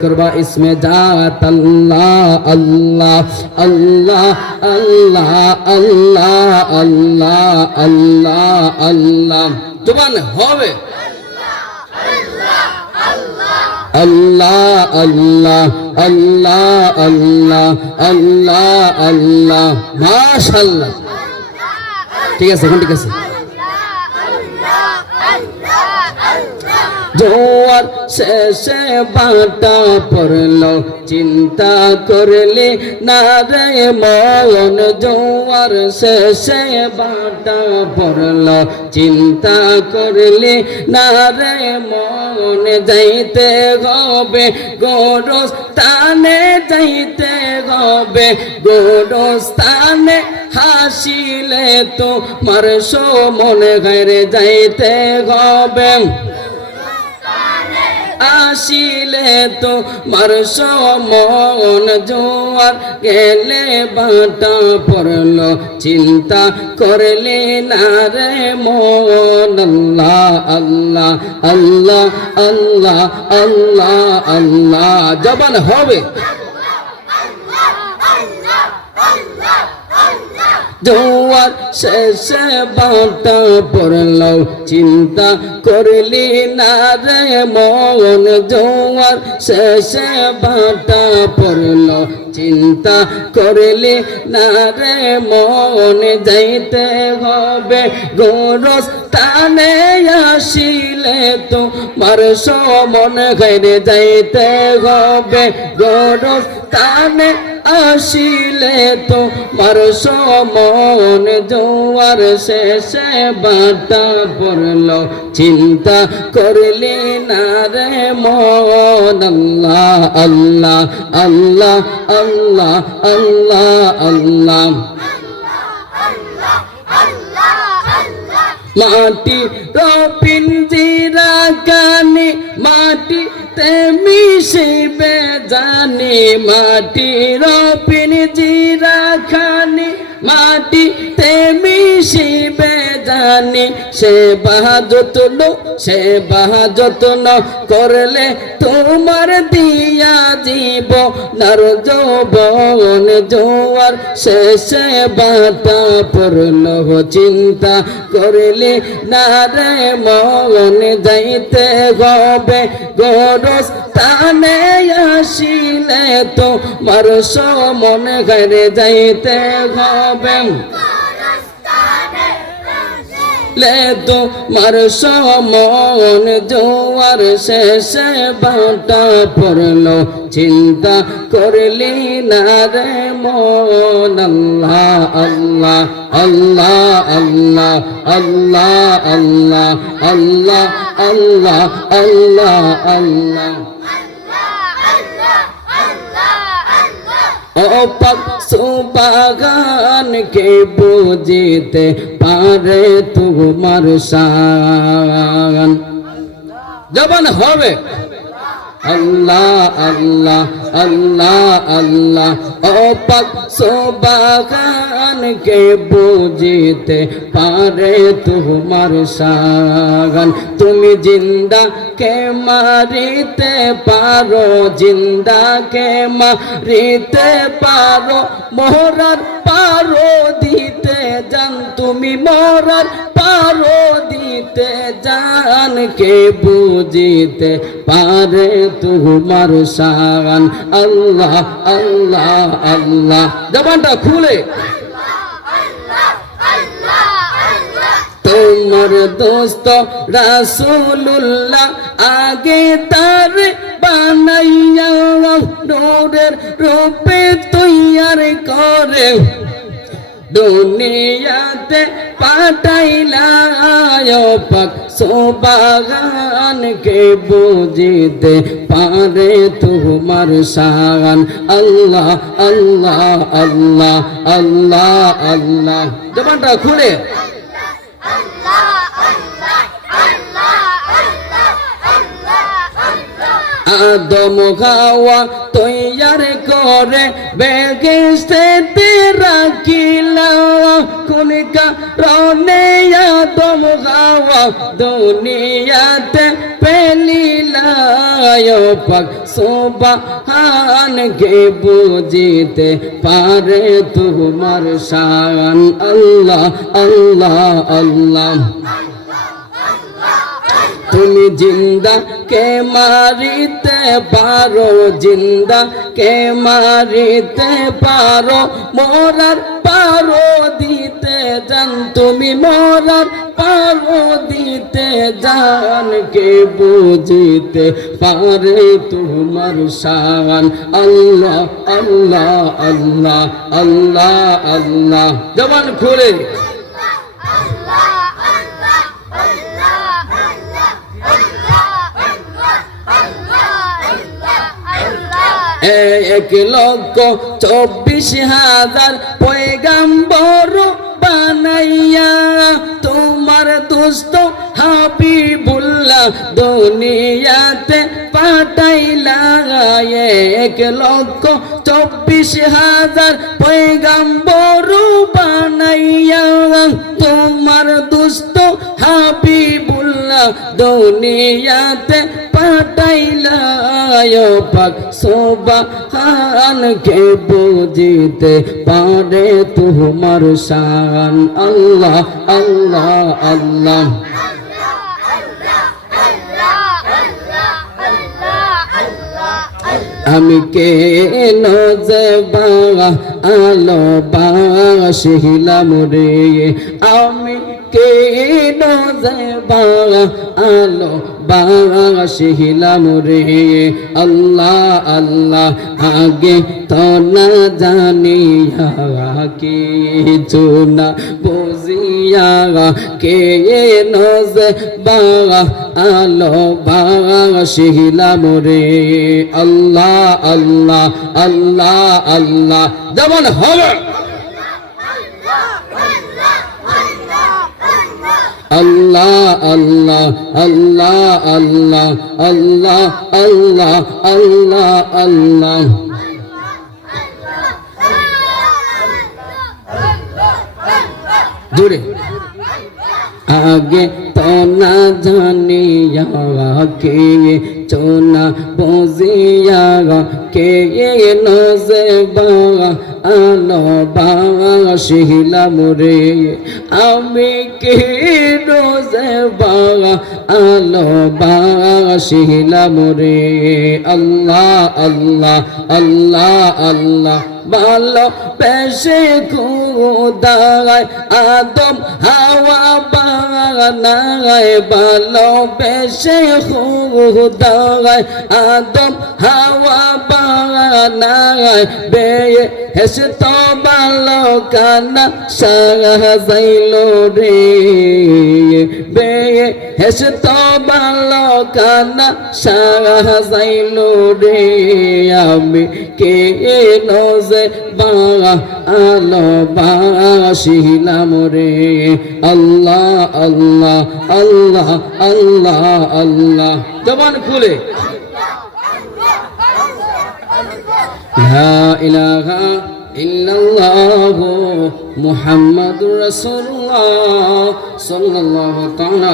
करवा इसमें जात अल्लाह अल्लाह अल्लाह अल्लाह अल्लाह अल्लाह अल्लाह अल्लाह जुबान होवे अल्लाह अल्लाह अल्लाह अल्लाह अल्लाह अल्लाह माशाअल्लाह ठीक है ठीक है জোয়ার শেষে বাটা পড়লো চিন্তা করলে না রে মন জোয়ার শেষে বাটা পড়লো চিন্তা করলে না রে মন যাইতে হবে গোরস্থানে যাইতে হবে গোরস্থানে হাসিলে তো মারশো মনে ঘরে যাইতে হবে আসিলে তো মারশ মন জোয়ার গেলে বাটা পড়লো চিন্তা করলে না রে মন আল্লাহ আল্লাহ আল্লাহ আল্লাহ আল্লাহ আল্লাহ জবান হবে জোয়ার শেষে বাটা পড়লো চিন্তা করলি না রে মন জোয়ার শেষে বাটা পড়লো চিন্তা করলি না রে মন যাইতে হবে গোরস্থানে আসিলে তো মারশ মন ঘরে যাইতে হবে গোরস্থানে আসিলে তো মারশ মন জোয়ার শেষে বাটা পড়লো চিন্তা করলি না রে মন আল্লাহ আল্লাহ আল্লাহ আল্লাহ আল্লাহ আল্লাহ মাটি পিঞ্জিরা কানি মাটি মিশিবে জানি মাটির পিঞ্জিরা খানি মাটি মিশিবে জানি সে যত্ন করলে তোমার দিয়া জীব নার যৌবন জোয়ার শেষে বাটা পড়লো চিন্তা করলে না রে মন যাইতে হবে গোরস্থানে আসিলে তো মারশ মন ঘরে যাইতে হবে লে তো মারশ মন জোয়ার শেষে বাটা পড়লো চিন্তা করলি না রে মন আল্লাহ আল্লাহ আল্লাহ আল্লাহ আল্লাহ আল্লাহ আল্লাহ আল্লাহ আল্লাহ আল্লাহ ও পাক সুবহান কে বুঝিতে পারে তোমার শান জবান হবে আল্লাহ আল্লাহ আল্লাহ আল্লাহ ও পাক সুবহান কে বুঝিতে পারে তোমার শান তুমি জিন্দা কে মারিতে পারো জিন্দা কে মারিতে পারো মোহরার পারো দিতে জান তুমি মোহরার পারো দিতে জান কে বুঝিতে পারে তোমার শান আল্লাহ আল্লাহ আল্লাহ জবানটা খুলে তোমার দোস্ত রাসূলুল্লাহ আগে তার বানাইয়া নূরের রূপে তৈয়ার করে দুনিয়াতে পাঠাইলা পাক সুবহান কে বুঝিতে পারে তোমার শান আল্লাহ আল্লাহ আল্লাহ আল্লাহ আল্লাহ জবানটা খুলে আদম হাওয়া তৈয়ার তৈয়ার করে বেহেশতে রাখিলাম কোন কারণে আদম হাওয়া দুনিয়াতে পেলিলায় পাক সুবহান কে বুঝিতে পারে তোমার শান আল্লাহ আল্লাহ আল্লাহ তুমি জিন্দা কে মারিতে পারো জিন্দা কে মারিতে পারো মরার পারো দিতে জান তুমি মরার পারো দিতে জান কে বুঝিতে পারে তোমার শান আল্লাহ আল্লাহ আল্লাহ আল্লাহ আল্লাহ জবান খুলে এক লক্ষ 24,000 পয়গাম্বর বানাইয়া তোমার দোস্ত হাবিবুল্লাহ দুনিয়াতে পাঠাইলা 1,24,000 পয়গাম্বর বানাইয়া তোমার দোস্ত হাবিবুল্লাহ দুনিয়াতে পাঠাইলা পাক সুবহান কে বুঝিতে পারে তোমার শান আল্লাহ আল্লাহ আল্লাহ আমি কে নজবা আলো বাসিলাম রে আমি কে নজবা আলো বাসিলাম রে আল্লাহ আল্লাহ আগে তো না জানিয়া কিছু না বুঝিয়া কে নজবা আলো বাসিলাম রে আল্লাহ আল্লাহ আল্লাহ আল্লাহ যেমন হবে আল্লাহ আল্লাহ আল্লাহ আল্লাহ আল্লাহ আল্লাহ আল্লাহ আল্লাহ জোরে আগে তো না জানিয়া কে চোনা বুঝিয়া কে নজবা আলো বাসিলাম রে আমি কে নজবা আলো বাসিলাম রে আল্লাহ আল্লাহ আল্লাহ আল্লাহ ভালো পেশে খুদায় আদম হাওয়া বানায় ভালো পেশে খুদায় আদম হাওয়া বানায় বেয়ে হেসে তো ভালো কানা সাজাইলো রে বেয়ে হেসে তো ভালো কানা সাজাইলো রে আমি কে নজে বা আলো বাসিলাম রে আল্লাহ আল্লাহ আল্লাহ আল্লাহ আল্লাহ জবান খুলে লা ইলাহা ইল্লাল্লাহু মুহাম্মাদুর রাসূলুল্লাহ সাল্লাল্লাহু তাআলা